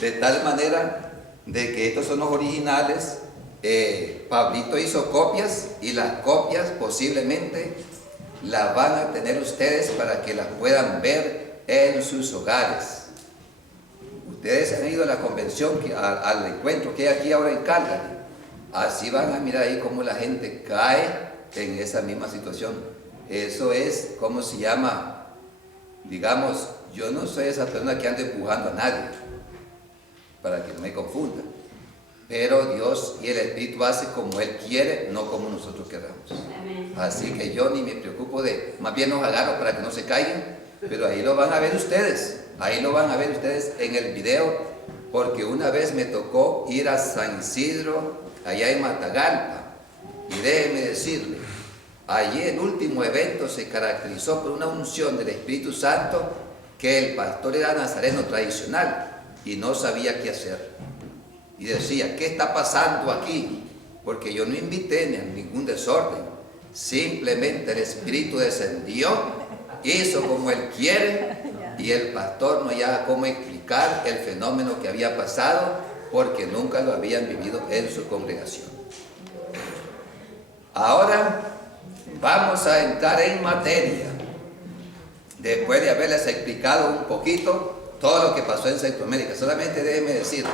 De tal manera de que estos son los originales. Pablito hizo copias y las copias posiblemente las van a tener ustedes para que las puedan ver en sus hogares. Ustedes han ido a la convención, al encuentro que hay aquí ahora en Calgary. Así van a mirar ahí cómo la gente cae en esa misma situación. Eso es, ¿cómo se llama? Digamos, yo no soy esa persona que anda empujando a nadie, para que no me confunda. Pero Dios y el Espíritu hace como Él quiere, no como nosotros queramos. Así que yo ni me preocupo más bien los agarro para que no se caigan, pero ahí lo van a ver ustedes. Ahí lo van a ver ustedes en el video, porque una vez me tocó ir a San Isidro, allá en Matagalpa, y déjenme decirle, allí el último evento se caracterizó por una unción del Espíritu Santo, que el pastor era nazareno tradicional y no sabía qué hacer. Y decía, ¿qué está pasando aquí? Porque yo no invité ni a ningún desorden. Simplemente el Espíritu descendió, hizo como Él quiere, y el pastor no hallaba cómo explicar el fenómeno que había pasado, porque nunca lo habían vivido en su congregación. Ahora vamos a entrar en materia. Después de haberles explicado un poquito todo lo que pasó en Centroamérica, solamente déjenme decir,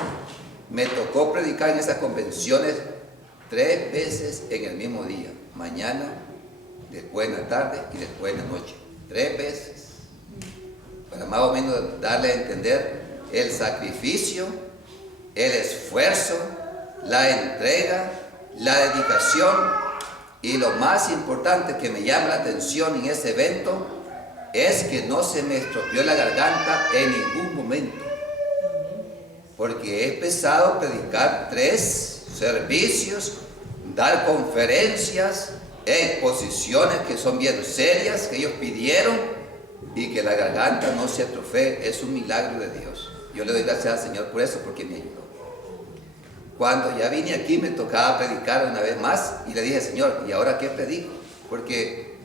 me tocó predicar en esas convenciones 3 veces en el mismo día, mañana, después en la tarde y después en la noche, 3 veces, para más o menos darle a entender el sacrificio, el esfuerzo, la entrega, la dedicación, y lo más importante que me llama la atención en ese evento es que no se me estropeó la garganta en ningún momento. Porque es pesado predicar 3 servicios, dar conferencias, exposiciones que son bien serias, que ellos pidieron, y que la garganta no se atrofee. Es un milagro de Dios. Yo le doy gracias al Señor por eso, porque me ayudó. Cuando ya vine aquí me tocaba predicar una vez más, y le dije, Señor, ¿y ahora qué predico? Porque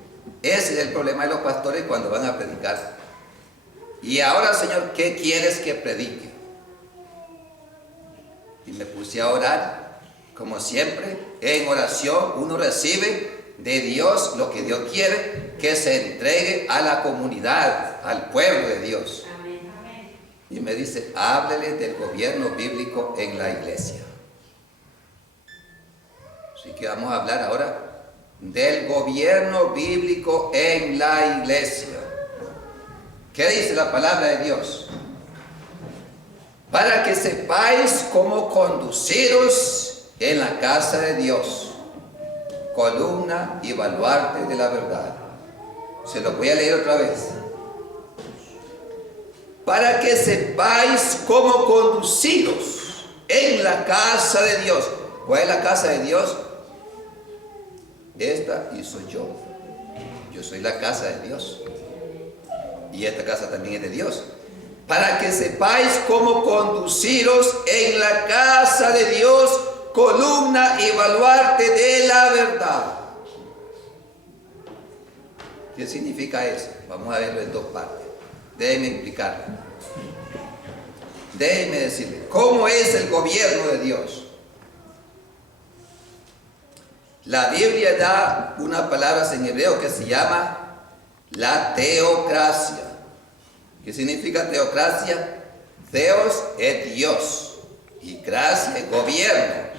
ese es el problema de los pastores cuando van a predicar. Y ahora, Señor, ¿qué quieres que predique? Y me puse a orar, como siempre, en oración uno recibe de Dios lo que Dios quiere, que se entregue a la comunidad, al pueblo de Dios. Y me dice, háblele del gobierno bíblico en la iglesia. Así que vamos a hablar ahora del gobierno bíblico en la iglesia. ¿Qué dice la palabra de Dios? Para que sepáis cómo conduciros en la casa de Dios, columna y baluarte de la verdad. Se lo voy a leer otra vez. Para que sepáis cómo conduciros en la casa de Dios. ¿Cuál es la casa de Dios? Esta y soy yo. Yo soy la casa de Dios. Y esta casa también es de Dios. Para que sepáis cómo conduciros en la casa de Dios, columna y baluarte de la verdad. ¿Qué significa eso? Vamos a verlo en 2 partes. Déjenme explicarlo. Déjenme decirle, ¿cómo es el gobierno de Dios? La Biblia da unas palabras en hebreo que se llama la teocracia. ¿Qué significa teocracia? Theos es Dios y gracia es gobierno.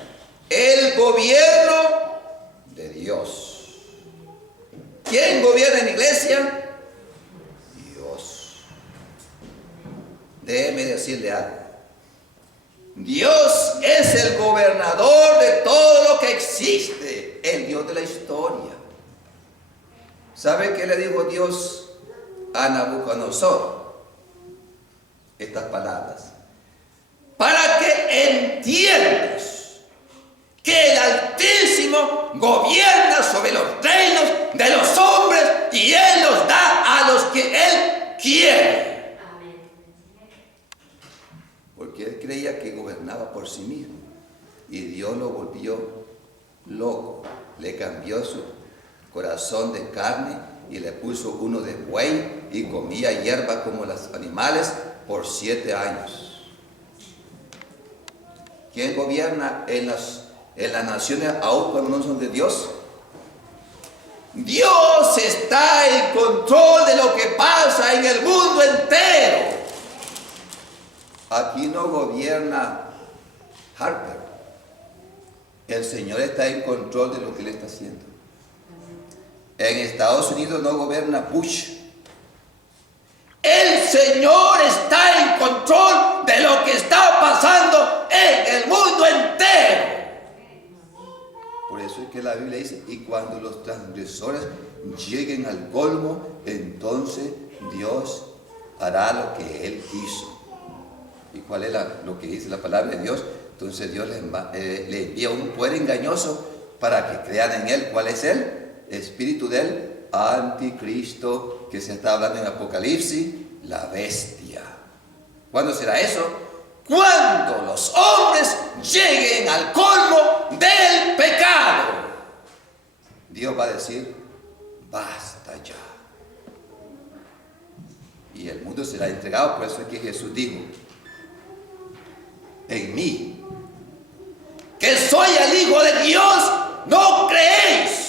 El gobierno de Dios. ¿Quién gobierna en la iglesia? Dios. Déjeme decirle algo. Dios es el gobernador de todo lo que existe, el Dios de la historia. ¿Sabe qué le dijo Dios a Nabucodonosor? Estas palabras: para que entiendas que el Altísimo gobierna sobre los reinos de los hombres y Él los da a los que Él quiere. Porque Él creía que gobernaba por sí mismo y Dios lo volvió loco, le cambió su corazón de carne y le puso uno de buey y comía hierba como los animales por 7 años. ¿Quién gobierna en las naciones aún cuando no son de Dios? Dios está en control de lo que pasa en el mundo entero. Aquí no gobierna Harper. El Señor está en control de lo que Él está haciendo. En Estados Unidos no gobierna Bush. El Señor está en control de lo que está pasando en el mundo entero. Por eso es que la Biblia dice, y cuando los transgresores lleguen al colmo, entonces Dios hará lo que Él hizo. ¿Y cuál es lo que dice la palabra de Dios? Entonces Dios le envía un poder engañoso para que crean en Él. ¿Cuál es Él? Espíritu del anticristo, que se está hablando en Apocalipsis, la bestia. ¿Cuándo será eso? Cuando los hombres lleguen al colmo del pecado. Dios va a decir, basta ya. Y el mundo será entregado. Por eso es que Jesús dijo, en mí, que soy el Hijo de Dios, no creéis.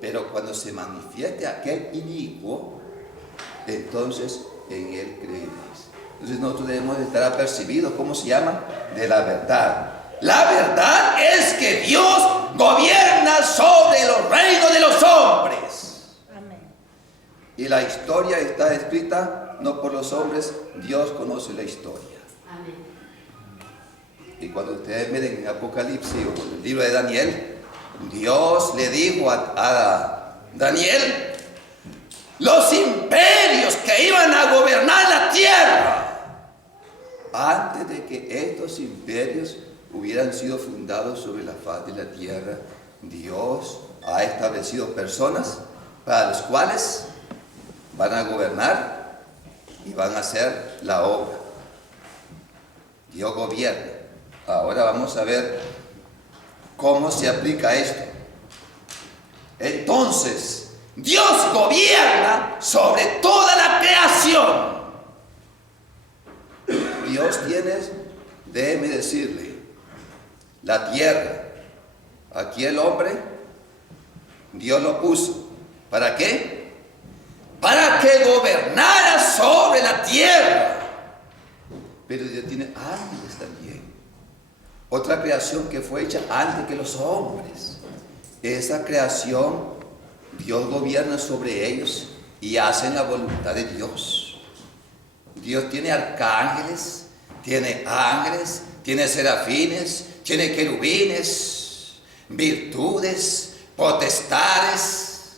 Pero cuando se manifieste aquel inicuo, entonces en Él creeréis. Entonces nosotros debemos estar apercibidos, ¿cómo se llama? De la verdad. La verdad es que Dios gobierna sobre los reinos de los hombres. Amén. Y la historia está escrita no por los hombres, Dios conoce la historia. Amén. Y cuando ustedes miren en Apocalipsis o en el libro de Daniel, Dios le dijo a Daniel los imperios que iban a gobernar la tierra. Antes de que estos imperios hubieran sido fundados sobre la faz de la tierra, Dios ha establecido personas para los cuales van a gobernar y van a hacer la obra. Dios gobierna. Ahora vamos a ver cómo se aplica esto. Entonces, Dios gobierna sobre toda la creación. Dios tiene, déjeme decirle, la tierra. Aquí el hombre, Dios lo puso. ¿Para qué? Para que gobernara sobre la tierra. Pero Dios tiene ángeles también. Otra creación que fue hecha antes que los hombres. Esa creación, Dios gobierna sobre ellos y hacen la voluntad de Dios. Dios tiene arcángeles, tiene ángeles, tiene serafines, tiene querubines, virtudes, potestades.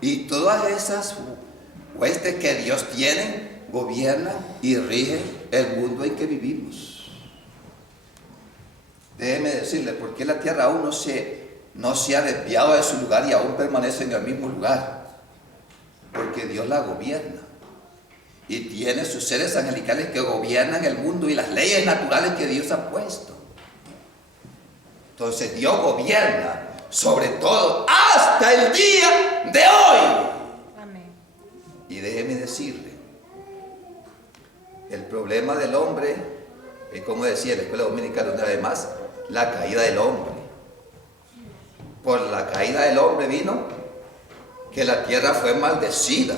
Y todas esas huestes que Dios tiene, gobiernan y rigen el mundo en que vivimos. Déjeme decirle, ¿por qué la tierra aún no se ha desviado de su lugar y aún permanece en el mismo lugar? Porque Dios la gobierna. Y tiene sus seres angelicales que gobiernan el mundo y las leyes naturales que Dios ha puesto. Entonces Dios gobierna sobre todo hasta el día de hoy. Amén. Y déjeme decirle, el problema del hombre es, como decía la escuela dominicana una vez más, la caída del hombre. Por la caída del hombre vino que la tierra fue maldecida.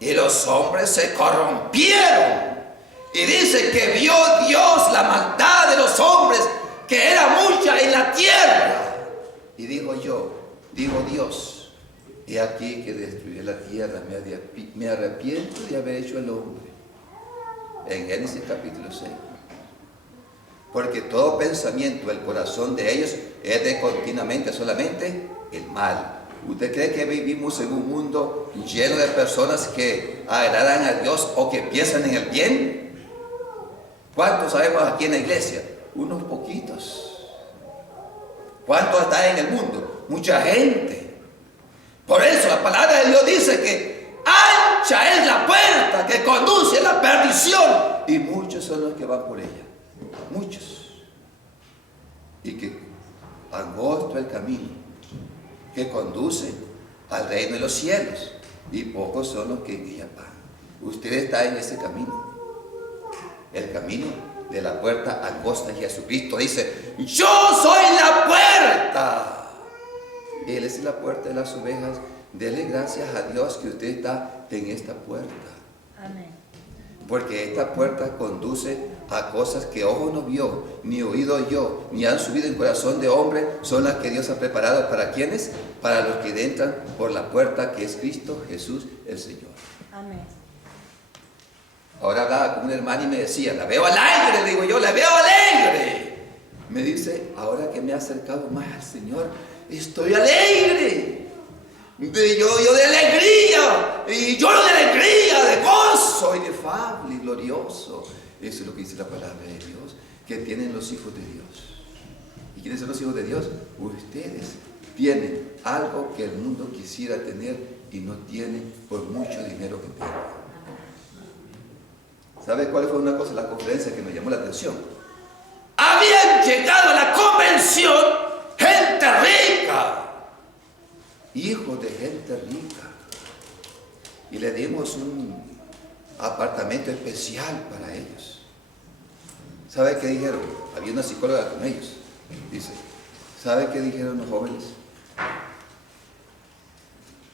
Y los hombres se corrompieron. Y dice que vio Dios la maldad de los hombres, que era mucha en la tierra. Y digo Dios, he aquí que destruiré la tierra, me arrepiento de haber hecho el hombre. En Génesis capítulo 6. Porque todo pensamiento, el corazón de ellos es de continuamente solamente el mal. ¿Usted cree que vivimos en un mundo lleno de personas que agradan a Dios o que piensan en el bien? ¿Cuántos sabemos aquí en la iglesia? Unos poquitos. ¿Cuántos están en el mundo? Mucha gente. Por eso la palabra de Dios dice que ancha es la puerta que conduce a la perdición y muchos son los que van por ella. Muchos. Y que angosto el camino que conduce al reino de los cielos y pocos son los que en ella van. Usted está en ese camino, el camino de la puerta angosta. Y Jesucristo dice: yo soy la puerta. Él es la puerta de las ovejas. Dele gracias a Dios que usted está en esta puerta. Amén. Porque esta puerta conduce a cosas que ojo no vio, ni oído oyó, ni han subido en corazón de hombre. Son las que Dios ha preparado. ¿Para quiénes? Para los que entran por la puerta que es Cristo Jesús el Señor. Amén. Ahora hablaba con una hermana y me decía: la veo alegre. Le digo yo: la veo alegre. Me dice: ahora que me he acercado más al Señor, estoy alegre. Yo de alegría, y lloro de alegría, de gozo, inefable y glorioso. Eso es lo que dice la palabra de Dios, que tienen los hijos de Dios. ¿Y quiénes son los hijos de Dios? Ustedes tienen algo que el mundo quisiera tener y no tienen por mucho dinero que tengan. ¿Sabe cuál fue una cosa en la conferencia que me llamó la atención? Habían llegado a la convención gente rica, hijos de gente rica, y le dimos un apartamento especial para ellos. ¿Sabe qué dijeron? Había una psicóloga con ellos. Dice: ¿sabe qué dijeron los jóvenes?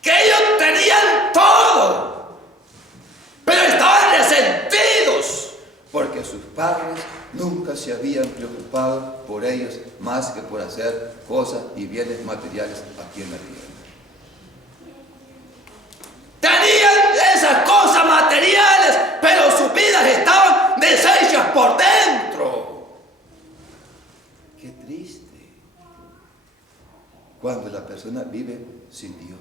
Que ellos tenían todo, pero estaban resentidos porque sus padres nunca se habían preocupado por ellos más que por hacer cosas y bienes materiales aquí en la tierra. Tenían esas cosas materiales, pero sus vidas estaban deshechas por dentro. Qué triste cuando la persona vive sin Dios.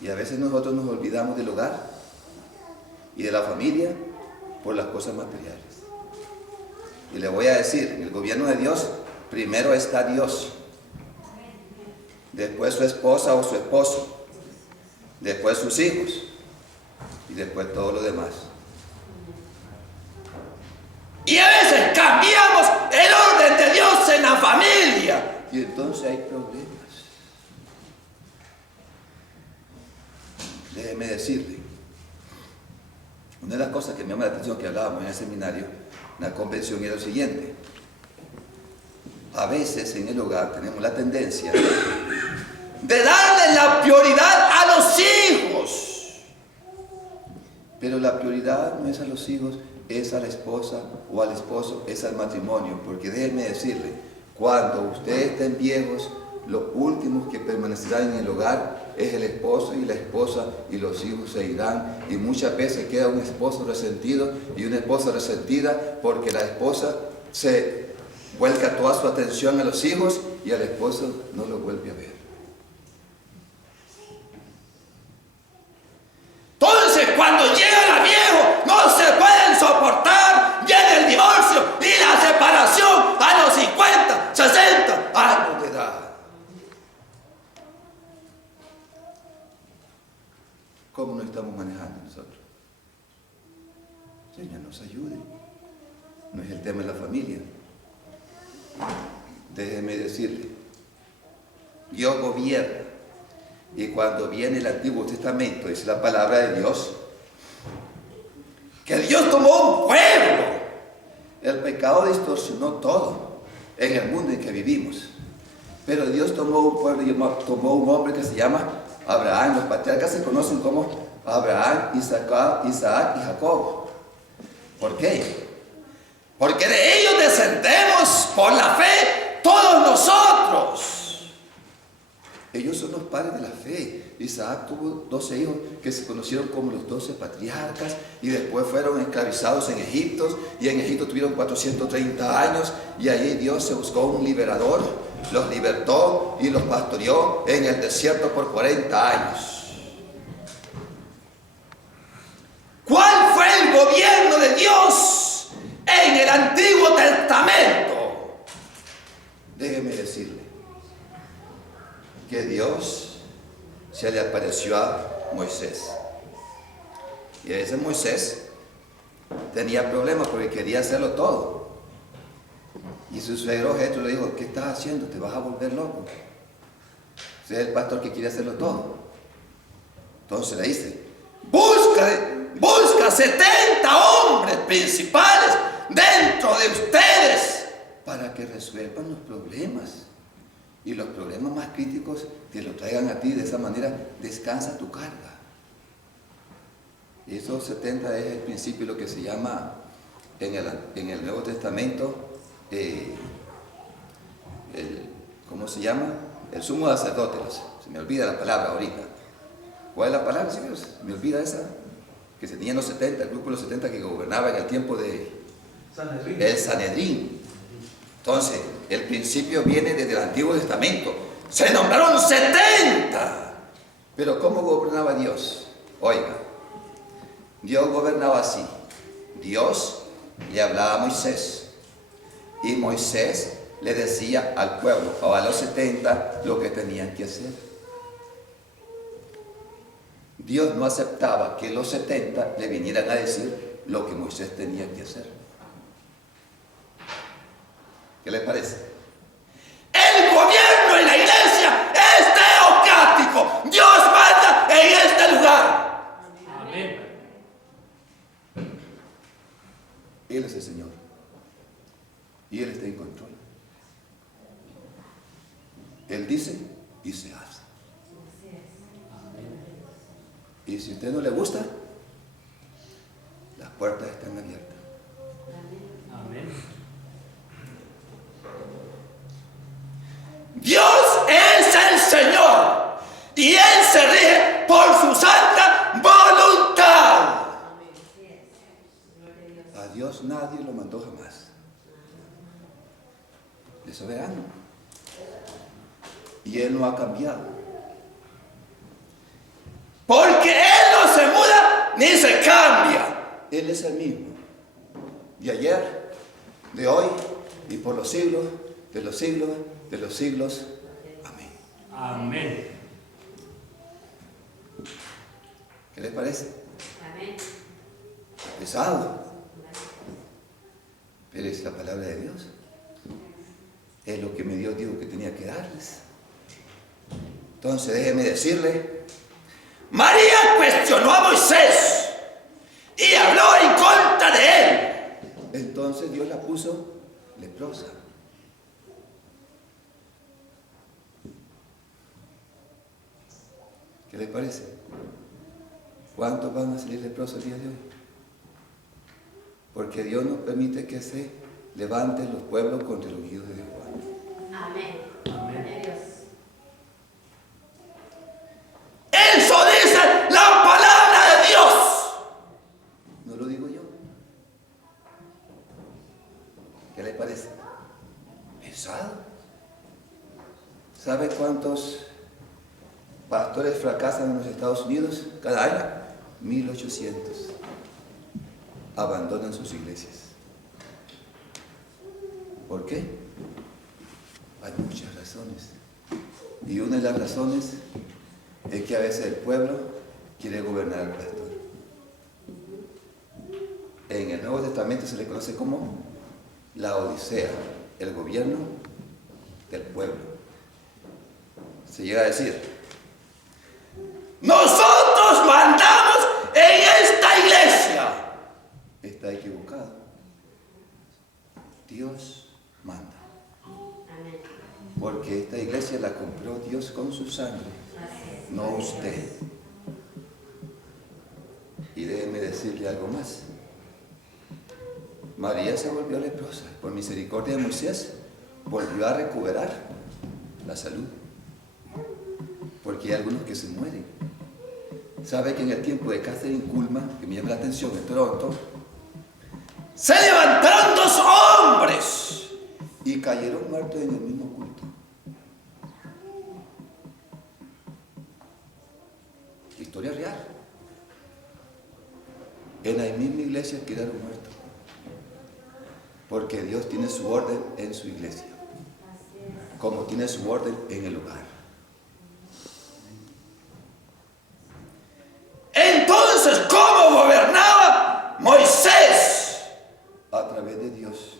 Y a veces nosotros nos olvidamos del hogar y de la familia por las cosas materiales. Y le voy a decir, en el gobierno de Dios, primero está Dios, después su esposa o su esposo, después sus hijos y después todo lo demás. Y a veces cambiamos el orden de Dios en la familia y entonces hay problemas. Déjeme decirle, una de las cosas que me llama la atención que hablábamos en el seminario, en la convención, era lo siguiente: a veces en el hogar tenemos la tendencia de darle la prioridad a los hijos, pero la prioridad no es a los hijos, es a la esposa o al esposo, es al matrimonio. Porque déjenme decirle, cuando ustedes estén viejos, los últimos que permanecerán en el hogar es el esposo y la esposa, y los hijos se irán. Y muchas veces queda un esposo resentido y una esposa resentida porque la esposa se vuelca toda su atención a los hijos y al esposo no lo vuelve a ver. Entonces, cuando llegan a viejo, no se pueden soportar, viene el divorcio y la separación a los 50, 60 años de edad. ¿Cómo nos estamos manejando nosotros? Señor, nos ayude. No es el tema de la familia. Déjeme decirle, Dios gobierna. Y cuando viene el Antiguo Testamento, es la palabra de Dios, que Dios tomó un pueblo. El pecado distorsionó todo en el mundo en que vivimos. Pero Dios tomó un pueblo y tomó un hombre que se llama Abraham. Los patriarcas se conocen como Abraham, Isaac y Jacob. ¿Por qué? Porque de ellos descendemos por la fe todos nosotros. Ellos son los padres de la fe. Isaac tuvo 12 hijos que se conocieron como los 12 patriarcas y después fueron esclavizados en Egipto, y en Egipto tuvieron 430 años y allí Dios se buscó un liberador, los libertó y los pastoreó en el desierto por 40 años. ¿Cuál fue el gobierno de Dios en el Antiguo Testamento? Déjeme decirle que Dios se le apareció a Moisés. Y ese Moisés tenía problemas porque quería hacerlo todo. Y su suegro Jetro le dijo: ¿qué estás haciendo? Te vas a volver loco. Ese es el pastor que quiere hacerlo todo. Entonces le dice: busca 70 hombres principales dentro de ustedes para que resuelvan los problemas. Y los problemas más críticos te los traigan a ti. De esa manera descansa tu carga. Y esos 70 es el principio, lo que se llama en el Nuevo Testamento, ¿cómo se llama? El sumo sacerdote. Se me olvida la palabra ahorita. ¿Cuál es la palabra, señores? Me olvida esa. Que se tenían los 70, el grupo de los 70 que gobernaba en el tiempo de el Sanedrín. Entonces, el principio viene desde el Antiguo Testamento. Se nombraron 70. Pero ¿cómo gobernaba Dios? Oiga, Dios gobernaba así. Dios le hablaba a Moisés. Y Moisés le decía al pueblo, o a los 70, lo que tenían que hacer. Dios no aceptaba que los 70 le vinieran a decir lo que Moisés tenía que hacer. ¿Qué les parece? El gobierno en la iglesia es teocrático. Dios manda en este lugar. Amén. Él es el Señor. Y Él está en control. Él dice y se hace. Y si a usted no le gusta, las puertas están abiertas. Amén. Dios es el Señor y Él se rige por su santa voluntad. A Dios nadie lo mandó jamás. Es soberano. Y Él no ha cambiado. Porque Él no se muda ni se cambia. Él es el mismo. De ayer, de hoy y por los siglos, de los siglos, de los siglos. Amén. Amén. ¿Qué les parece? Amén. Pesado. Pero es la palabra de Dios. Es lo que me dio Dios que tenía que darles. Entonces déjenme decirle. María cuestionó a Moisés y habló en contra de él. Entonces Dios la puso leprosa. ¿Qué les parece? ¿Cuántos van a salir leprosos el día de hoy? Porque Dios nos permite que se levanten los pueblos contra los hijos de Jehová. Amén. Amén. Dios. Eso dice la palabra de Dios. No lo digo yo. ¿Qué les parece? Pesado. ¿Sabe cuántos pastores fracasan en los Estados Unidos cada año? 1800. Abandonan sus iglesias. ¿Por qué? Hay muchas razones. Y una de las razones es que a veces el pueblo quiere gobernar al pastor. En el Nuevo Testamento se le conoce como la Odisea, el gobierno del pueblo. Se llega a decir, nosotros mandamos en esta iglesia. Está equivocado. Dios manda. Amén. Porque esta iglesia la compró Dios con su sangre. No usted. Y déjeme decirle algo más. María se volvió leprosa. Por misericordia de Moisés, volvió a recuperar la salud. Porque hay algunos que se mueren. ¿Sabe que en el tiempo de Catherine Kuhlman, que me llama la atención en Toronto, se levantaron 2 hombres y cayeron muertos en el mismo culto? Historia real. En la misma iglesia quedaron muertos. Porque Dios tiene su orden en su iglesia. Como tiene su orden en el hogar. Entonces, ¿cómo gobernaba Moisés? A través de Dios.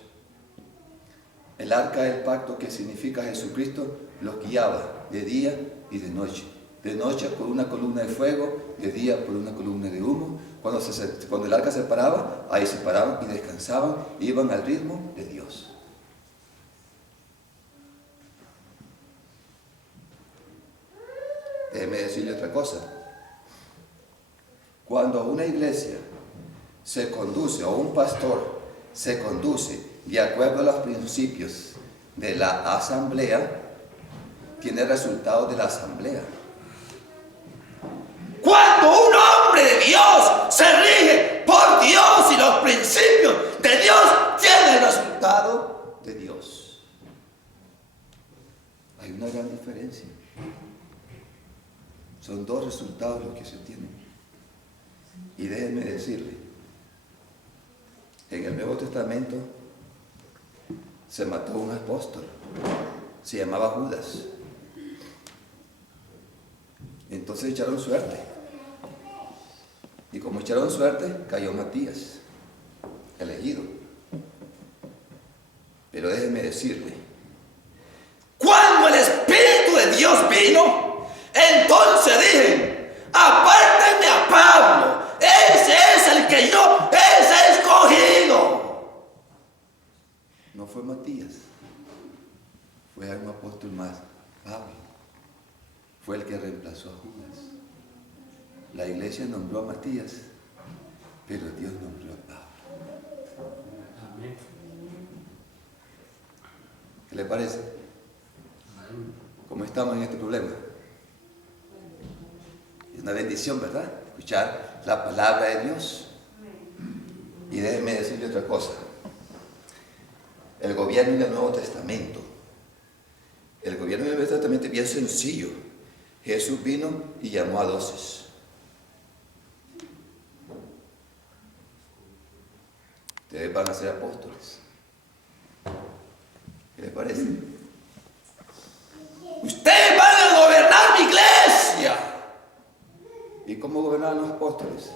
El arca del pacto, que significa Jesucristo, los guiaba de día y de noche. De noche con una columna de fuego de día por una columna de humo. Cuando el arca se paraba, ahí se paraban y descansaban, iban al ritmo de Dios. Déjeme decirle otra cosa. Cuando una iglesia se conduce, o un pastor se conduce de acuerdo a los principios de la asamblea, tiene resultados de la asamblea. Cuando un hombre de Dios se rige por Dios y los principios de Dios, tiene el resultado de Dios. Hay una gran diferencia. Son dos resultados los que se tienen. Y déjenme decirle, en el Nuevo Testamento se mató un apóstol, se llamaba Judas. Entonces echaron suerte. Y como echaron suerte, cayó Matías, elegido. Pero déjeme decirle, cuando el Espíritu de Dios vino, entonces dije, apártenme a Pablo, ese es el que yo, ese escogido. No fue Matías, fue un apóstol más, Pablo. Fue el que reemplazó a Judas. La iglesia nombró a Matías, pero Dios nombró a Pablo. Amén. ¿Qué le parece? ¿Cómo estamos en este problema? Es una bendición, ¿verdad? Escuchar la palabra de Dios. Y déjenme decirle otra cosa. El gobierno del Nuevo Testamento. El gobierno del Nuevo Testamento es bien sencillo. Jesús vino y llamó a 12. Ustedes van a ser apóstoles. ¿Qué les parece? Ustedes van a gobernar mi iglesia. ¿Y cómo gobernaban los apóstoles?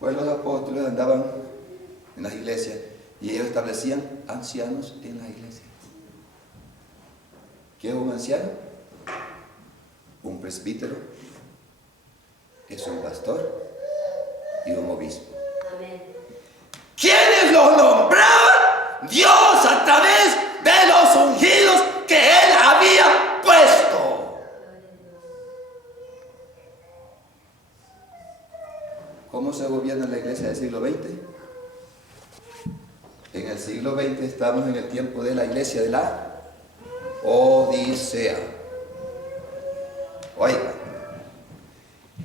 Pues los apóstoles andaban en las iglesias y ellos establecían ancianos en las iglesias. ¿Qué es un anciano? Un presbítero, es un pastor y un obispo. Amén. ¿Quiénes los nombraban? Dios a través de los ungidos que Él había puesto. ¿Cómo se gobierna la iglesia del siglo XX? En el siglo XX estamos en el tiempo de la iglesia de la Odisea. Oiga,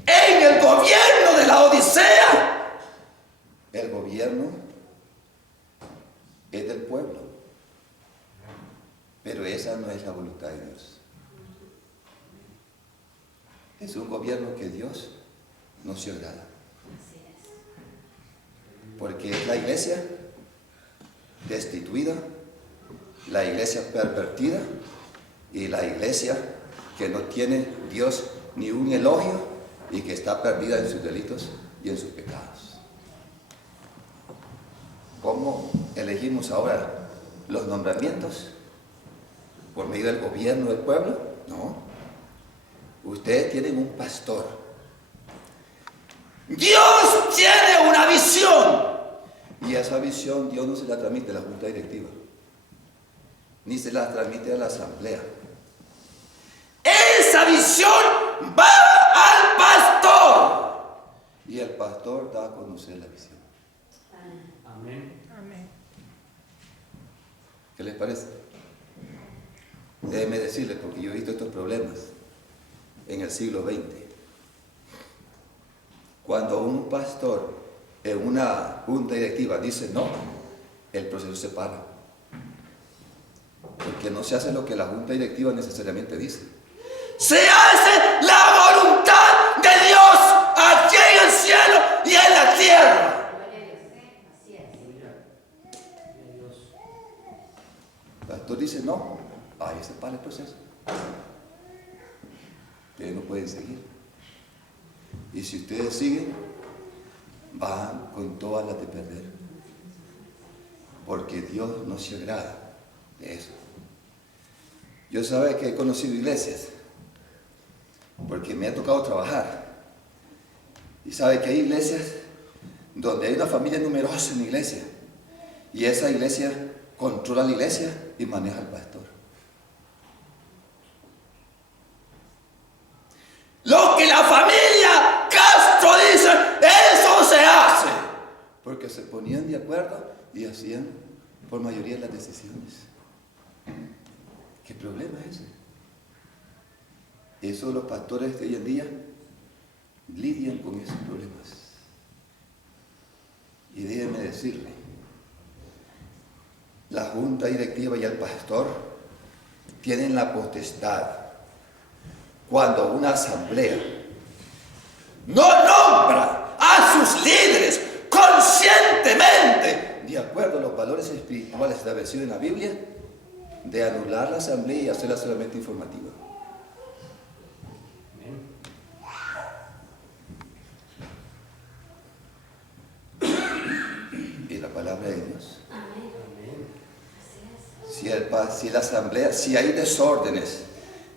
en el gobierno de la Odisea, el gobierno es del pueblo, pero esa no es la voluntad de Dios. Es un gobierno que Dios no se agrada, Así es. porque es la iglesia destituida, la iglesia pervertida y la iglesia que no tiene Dios ni un elogio y que está perdida en sus delitos y en sus pecados. ¿Cómo elegimos ahora los nombramientos? ¿Por medio del gobierno del pueblo? No. Ustedes tienen un pastor. Dios tiene una visión. Y esa visión Dios no se la transmite a la junta directiva, ni se la transmite a la asamblea. Esa visión va al pastor. Y el pastor da a conocer la visión. Amén. Amén. ¿Qué les parece? Déjenme decirles, porque yo he visto estos problemas en el siglo XX. Cuando un pastor en una junta directiva dice no, el proceso se para. Porque no se hace lo que la junta directiva necesariamente dice. Se hace la voluntad de Dios aquí en el cielo y en la tierra. Gloria a Dios. Así es. Gloria a Dios. El pastor dice no, ahí se para el proceso. Ustedes no pueden seguir. Y si ustedes siguen, van con todas las de perder. Porque Dios no se agrada de eso. Yo sabe que he conocido iglesias, porque me ha tocado trabajar Y sabe que hay iglesias donde hay una familia numerosa en la iglesia. Y esa iglesia controla la iglesia y maneja al pastor. Lo que la familia Castro dice, eso se hace. Porque se ponían de acuerdo y hacían por mayoría las decisiones. ¿Qué problema es ese? Eso los pastores de hoy en día lidian con esos problemas. Y déjenme decirle, la junta directiva y el pastor tienen la potestad, cuando una asamblea no nombra a sus líderes conscientemente, de acuerdo a los valores espirituales establecidos en la Biblia, de anular la asamblea y hacerla solamente informativa. Y la palabra de Dios. Si hay desórdenes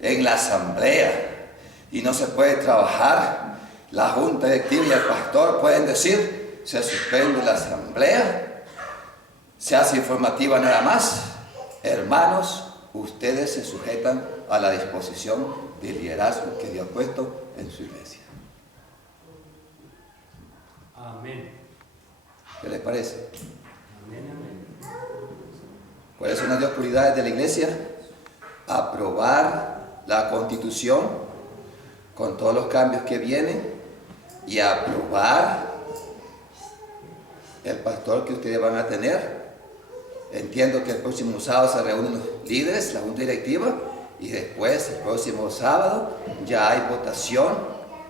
en la asamblea y no se puede trabajar, la junta directiva y el pastor pueden decir, se suspende la asamblea, se hace informativa nada más. Hermanos, ustedes se sujetan a la disposición del liderazgo que Dios ha puesto en su iglesia. Amén. ¿Qué les parece? Amén, amén. ¿Cuáles son las dos prioridades de la iglesia? Aprobar la constitución con todos los cambios que vienen y aprobar el pastor que ustedes van a tener. Entiendo que el próximo sábado se reúnen los líderes, la junta directiva, y después el próximo sábado ya hay votación,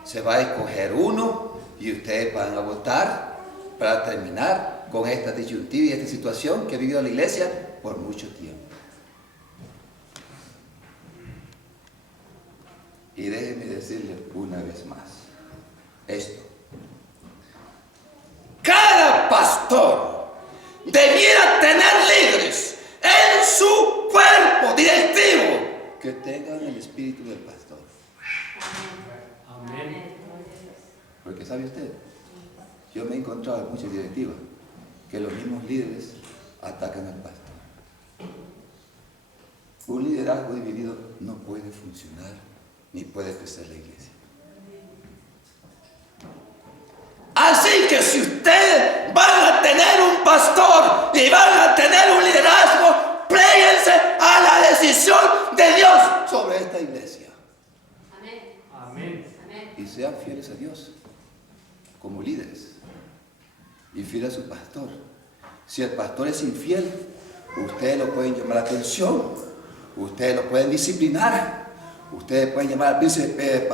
se va a escoger uno y ustedes van a votar para terminar con esta disyuntiva y esta situación que ha vivido la iglesia por mucho tiempo. Y déjenme decirles una vez más esto. Cada pastor debiera tener líderes en su cuerpo directivo que tengan el espíritu del pastor. Amén. Porque ¿sabe usted? Yo me he encontrado en muchas directivas que los mismos líderes atacan al pastor. Un liderazgo dividido no puede funcionar ni puede crecer la iglesia. Así que si ustedes van a tener un pastor y van a tener un liderazgo, pléguense a la decisión de Dios sobre esta iglesia. Amén. Amén. Amén. Y sean fieles a Dios como líderes y fieles a su pastor. Si el pastor es infiel, ustedes lo pueden llamar la atención, ustedes lo pueden disciplinar, ustedes pueden llamar al príncipe,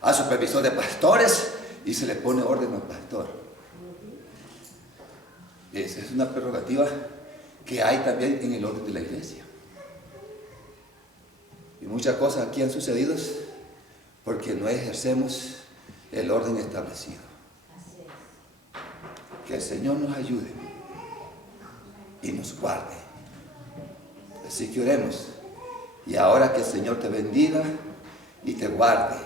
al supervisor de pastores, y se le pone orden al pastor. Esa es una prerrogativa que hay también en el orden de la iglesia. Y muchas cosas aquí han sucedido porque no ejercemos el orden establecido. Así es. Que el Señor nos ayude y nos guarde. Así que oremos. Y ahora que el Señor te bendiga y te guarde.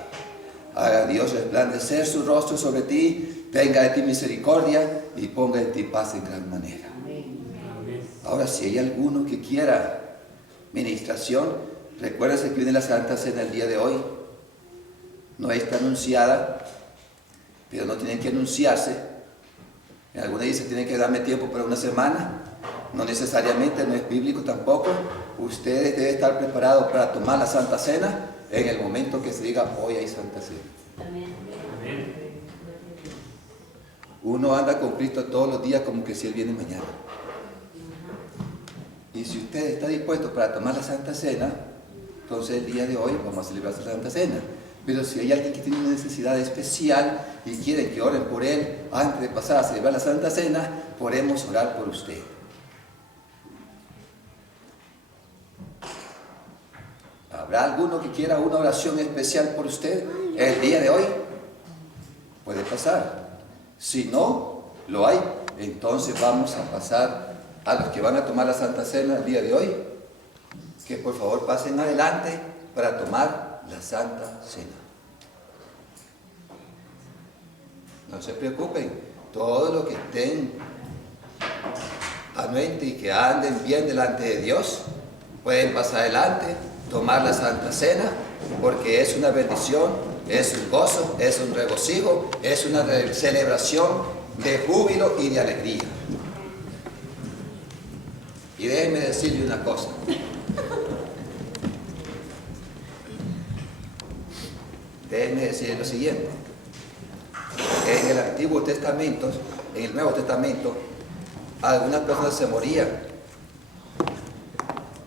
Haga Dios resplandecer su rostro sobre ti, tenga de ti misericordia y ponga en ti paz en gran manera. Amén. Ahora, si hay alguno que quiera ministración, recuérdese que viene la Santa Cena el día de hoy. No está anunciada, pero no tienen que anunciarse. Algunos dicen, tienen que darme tiempo para una semana. No necesariamente, no es bíblico tampoco. Ustedes deben estar preparados para tomar la Santa Cena en el momento que se diga, hoy hay Santa Cena. Amén. Amén. Uno anda con Cristo todos los días como que si Él viene mañana. Y si usted está dispuesto para tomar la Santa Cena, entonces el día de hoy vamos a celebrar la Santa Cena. Pero si hay alguien que tiene una necesidad especial y quiere que oren por él antes de pasar a celebrar la Santa Cena, podemos orar por usted. ¿Habrá alguno que quiera una oración especial por usted el día de hoy? Puede pasar. Si no lo hay, entonces vamos a pasar a los que van a tomar la Santa Cena el día de hoy, que por favor pasen adelante para tomar la Santa Cena. No se preocupen. Todos los que estén anuentes y que anden bien delante de Dios, pueden pasar adelante, tomar la Santa Cena, porque es una bendición, es un gozo, es un regocijo, es una celebración de júbilo y de alegría. Y déjenme decirle una cosa. Déjenme decirle lo siguiente. En el Antiguo Testamento, en el Nuevo Testamento, algunas personas se morían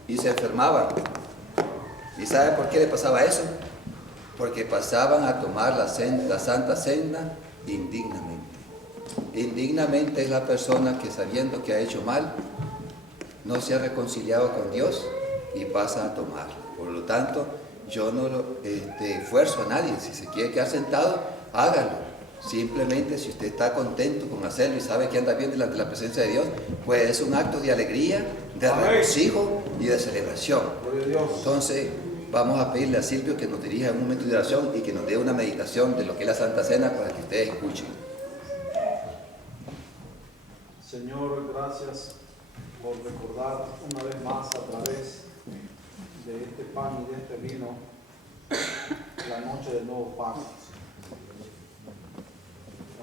y se enfermaban. ¿Y saben por qué le pasaba eso? Porque pasaban a tomar la Santa Cena indignamente. Indignamente es la persona que, sabiendo que ha hecho mal, no se ha reconciliado con Dios y pasa a tomar. Por lo tanto, yo no esfuerzo a nadie. Si se quiere quedar sentado, hágalo. Simplemente, si usted está contento con hacerlo y sabe que anda bien delante de la presencia de Dios, pues es un acto de alegría, de regocijo y de celebración. Entonces, vamos a pedirle a Silvio que nos dirija un momento de oración y que nos dé una meditación de lo que es la Santa Cena para que ustedes escuchen. Señor, gracias por recordar una vez más a través de este pan y de este vino la noche del nuevo pacto.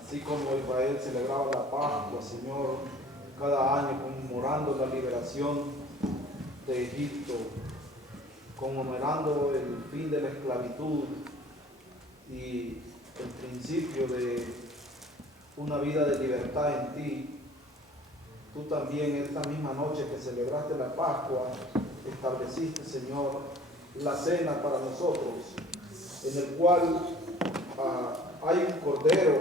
Así como Israel celebraba la Pascua, Señor, cada año conmemorando la liberación de Egipto, conmemorando el fin de la esclavitud y el principio de una vida de libertad en ti, tú también esta misma noche que celebraste la Pascua, estableciste, Señor, la cena para nosotros, en el cual hay un cordero